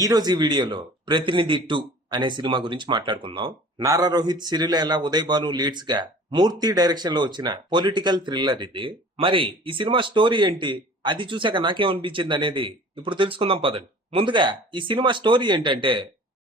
ఈ రోజు ఈ వీడియోలో ప్రతినిధి 2 అనే సినిమా గురించి మాట్లాడుకుందాం. నారా రోహిత్, సిరిలేల, ఉదయ్ భాను లీడ్స్ గా మూర్తి డైరెక్షన్ లో వచ్చిన పొలిటికల్ థ్రిల్లర్ ఇది. మరి ఈ సినిమా స్టోరీ ఏంటి, అది చూసాక నాకేమనిపించింది అనేది ఇప్పుడు తెలుసుకుందాం పదండి. ముందుగా ఈ సినిమా స్టోరీ ఏంటంటే,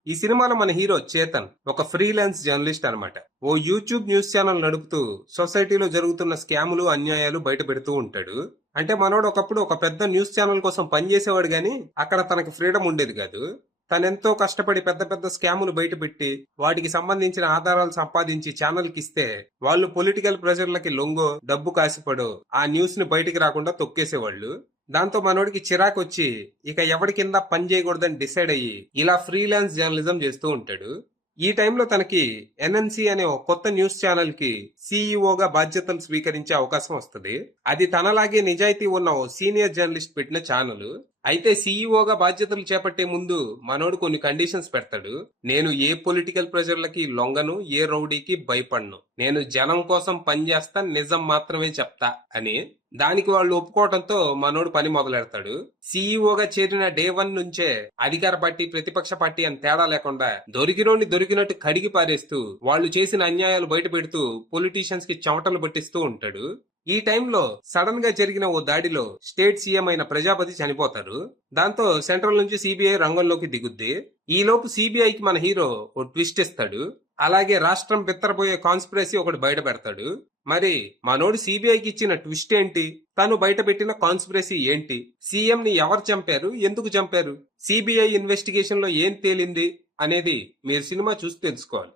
ఈ సినిమాలో మన హీరో చేతన్ ఒక ఫ్రీలాన్స్ జర్నలిస్ట్ అన్నమాట. ఓ యూట్యూబ్ న్యూస్ ఛానల్ నడుపుతూ సొసైటీలో జరుగుతున్న స్కాములు, అన్యాయాలు బయట పెడుతూ ఉంటాడు. అంటే మనోడు ఒకప్పుడు ఒక పెద్ద న్యూస్ ఛానల్ కోసం పనిచేసేవాడు గాని అక్కడ తనకి ఫ్రీడమ్ ఉండేది కాదు. తనెంతో కష్టపడి పెద్ద పెద్ద స్కాములు బయటపెట్టి వాటికి సంబంధించిన ఆధారాలు సంపాదించి ఛానల్ కి ఇస్తే వాళ్ళు పొలిటికల్ ప్రెషర్లకి లొంగో, డబ్బు కాసిపడో ఆ న్యూస్ ని బయటికి రాకుండా తొక్కేసేవాళ్ళు. దాంతో మనోడికి చిరాకు వచ్చి ఇక ఎవరి కింద పని చేయకూడదని డిసైడ్ అయ్యి ఇలా ఫ్రీలాన్స్ జర్నలిజం చేస్తూ ఉంటాడు. ఈ టైంలో తనకి ఎన్ఎన్సి అనే ఒక కొత్త న్యూస్ ఛానల్ కి సీఈఓగా బాధ్యతలు స్వీకరించే అవకాశం వస్తుంది. అది తనలాగే నిజాయితీ ఉన్న ఓ సీనియర్ జర్నలిస్ట్ పెట్టిన ఛానల్. అయితే సీఈఓగా బాధ్యతలు చేపట్టే ముందు మనోడు కొన్ని కండిషన్స్ పెడతాడు. నేను ఏ పొలిటికల్ ప్రెషర్లకి లొంగను, ఏ రౌడీకి భయపడను, నేను జనం కోసం పనిచేస్తా, నిజం మాత్రమే చెప్తా అని. దానికి వాళ్ళు ఒప్పుకోవడంతో మనోడు పని మొదలెడతాడు. సీఈఓగా చేరిన డే 1 నుంచే అధికార పార్టీ, ప్రతిపక్ష పార్టీ అని తేడా లేకుండా దొరికినోని దొరికినట్టు కడిగి పారేస్తూ వాళ్ళు చేసిన అన్యాయాలు బయట పెడుతూ పొలిటీషియన్స్ కి చెమటలు పట్టిస్తూ ఉంటాడు. ఈ టైంలో సడన్ గా జరిగిన ఓ దాడిలో స్టేట్ సీఎం అయిన ప్రజాపతి చనిపోతారు. దాంతో సెంట్రల్ నుంచి సిబిఐ రంగంలోకి దిగుద్ది. ఈలోపు సిబిఐకి మన హీరో ఓ ట్విస్ట్ ఇస్తాడు. అలాగే రాష్ట్రం బిత్తరపోయే కాన్స్పిరసీ ఒకటి బయట పెడతాడు. మరి మనోడు సిబిఐకి ఇచ్చిన ట్విస్ట్ ఏంటి, తను బయట పెట్టిన కాన్స్పిరసీ ఏంటి, సీఎం ని ఎవరు చంపారు, ఎందుకు చంపారు, సిబిఐ ఇన్వెస్టిగేషన్ లో ఏం తేలింది అనేది మీరు సినిమా చూసి తెలుసుకోవాలి.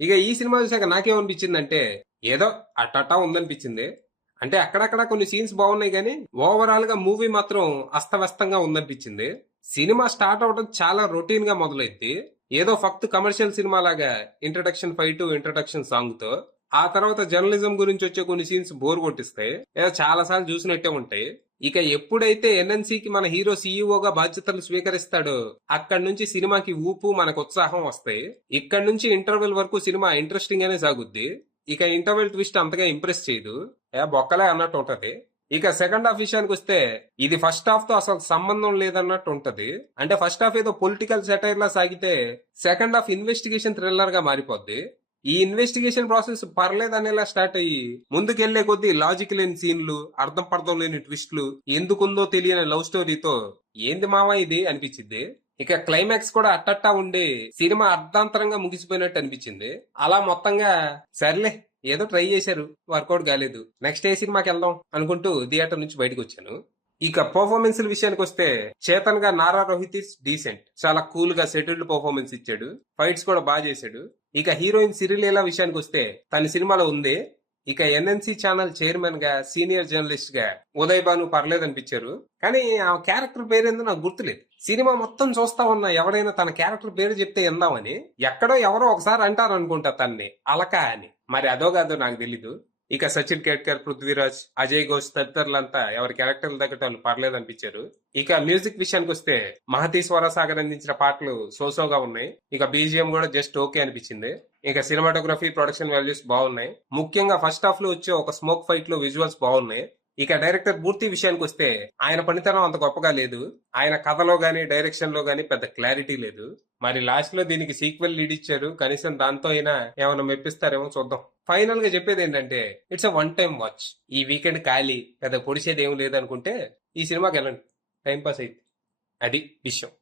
ఇక ఈ సినిమా చూసాక నాకేమనిపించిందంటే ఏదో అట్టటా ఉందనిపించింది. అంటే అక్కడక్కడ కొన్ని సీన్స్ బాగున్నాయి కానీ ఓవరాల్ గా మూవీ మాత్రం అస్తవ్యస్తంగా ఉందనిపించింది. సినిమా స్టార్ట్ అవడం చాలా రొటీన్ గా మొదలైద్ది. ఏదో ఫక్త్ కమర్షియల్ సినిమా లాగా ఇంట్రడక్షన్ ఫైట్, ఇంట్రడక్షన్ సాంగ్ తో ఆ తర్వాత జర్నలిజం గురించి వచ్చే కొన్ని సీన్స్ బోర్ కొట్టిస్తాయి. ఏదో చాలా సార్లు చూసినట్టే ఉంటాయి. ఇక ఎప్పుడైతే ఎన్ఎన్సీకి మన హీరో సీఈఓగా బాధ్యతలు స్వీకరిస్తాడో అక్కడి నుంచి సినిమాకి ఊపు, మనకు ఉత్సాహం వస్తాయి. ఇక్కడ నుంచి ఇంటర్వెల్ వరకు సినిమా ఇంట్రెస్టింగ్ గానే సాగుద్ది. ఇక ఇంటర్వెల్ ట్విస్ట్ అంతగా ఇంప్రెస్ చేయదు, బొక్కలే అన్నట్టు ఉంటది. ఇక సెకండ్ హాఫ్ విషయానికి వస్తే ఇది ఫస్ట్ హాఫ్ తో అసలు సంబంధం లేదన్నట్టు ఉంటది. అంటే ఫస్ట్ హాఫ్ ఏదో పొలిటికల్ సెటైర్ లా సాగితే సెకండ్ హాఫ్ ఇన్వెస్టిగేషన్ థ్రిల్లర్ గా మారిపోద్ది. ఈ ఇన్వెస్టిగేషన్ ప్రాసెస్ పర్లేదనేలా స్టార్ట్ అయ్యి ముందుకెళ్లే కొద్దీ లాజిక్ లేని సీన్లు, అర్థం పర్థం లేని ట్విస్టులు, ఎందుకుందో తెలియని లవ్ స్టోరీతో ఏంది మావా ఇది అనిపించింది. ఇక క్లైమాక్స్ కూడా అట్టట్టా ఉండి సినిమా అర్ధాంతరంగా ముగిసిపోయినట్టు అనిపించింది. అలా మొత్తంగా సర్లే ఏదో ట్రై చేశారు, వర్కౌట్ కాలేదు, నెక్స్ట్ ఏ సినిమాకి వెళ్దాం అనుకుంటూ థియేటర్ నుంచి బయటకు వచ్చాను. ఇక పర్ఫార్మెన్స్ విషయానికి వస్తే చేతన్ గా నారా రోహిత్ ఇస్ డీసెంట్, చాలా కూల్ గా సెటిల్డ్ పర్ఫార్మెన్స్ ఇచ్చాడు. ఫైట్స్ కూడా బాగా చేశాడు. ఇక హీరోయిన్ సిరిలేల విషయానికి వస్తే తన సినిమాలో ఉంది. ఇక ఎన్ఎన్సి ఛానల్ చైర్మన్ గా, సీనియర్ జర్నలిస్ట్ గా ఉదయ్ భాను పర్లేదు అనిపించారు. కానీ ఆ క్యారెక్టర్ పేరేందో నాకు గుర్తులేదు. సినిమా మొత్తం చూస్తా ఉన్నా ఎవరైనా తన క్యారెక్టర్ పేరు చెప్తే ఎందామని, ఎక్కడో ఎవరో ఒకసారి అంటారు అనుకుంటా తన్ని అలక అని. మరి అదో కాదో నాకు తెలీదు. ఇక సచిన్ కేట్కర్, పృథ్వీరాజ్, అజయ్ ఘోష్ తదితరులంతా ఎవరి క్యారెక్టర్లు తగ్గట్టు వాళ్ళు పర్లేదు అనిపించారు. ఇక మ్యూజిక్ విషయానికి వస్తే మహతీ స్వరసాగర్ అందించిన పాటలు సోసోగా ఉన్నాయి. ఇక బీజిఎం కూడా జస్ట్ ఓకే అనిపించింది. ఇక సినిమాటోగ్రఫీ, ప్రొడక్షన్ వాల్యూస్ బాగున్నాయి. ముఖ్యంగా ఫస్ట్ హాఫ్ లో వచ్చే ఒక స్మోక్ ఫైట్ లో విజువల్స్ బాగున్నాయి. ఇక డైరెక్టర్ మూర్తి విషయానికి వస్తే ఆయన పనితనం అంత గొప్పగా లేదు. ఆయన కథలో గానీ, డైరెక్షన్ లో గానీ పెద్ద క్లారిటీ లేదు. మరి లాస్ట్ లో దీనికి సీక్వెల్ లీడ్ ఇచ్చారు, కనీసం దాంతో అయినా ఏమైనా మెప్పిస్తారేమో చూద్దాం. ఫైనల్ గా చెప్పేది ఏంటంటే it's a one time watch. ఈ వీకెండ్ ఖాళీ, పెద్ద పొడిచేది ఏం లేదనుకుంటే ఈ సినిమాకి వెళ్ళండి, టైం పాస్ అయింది. అది విషయం.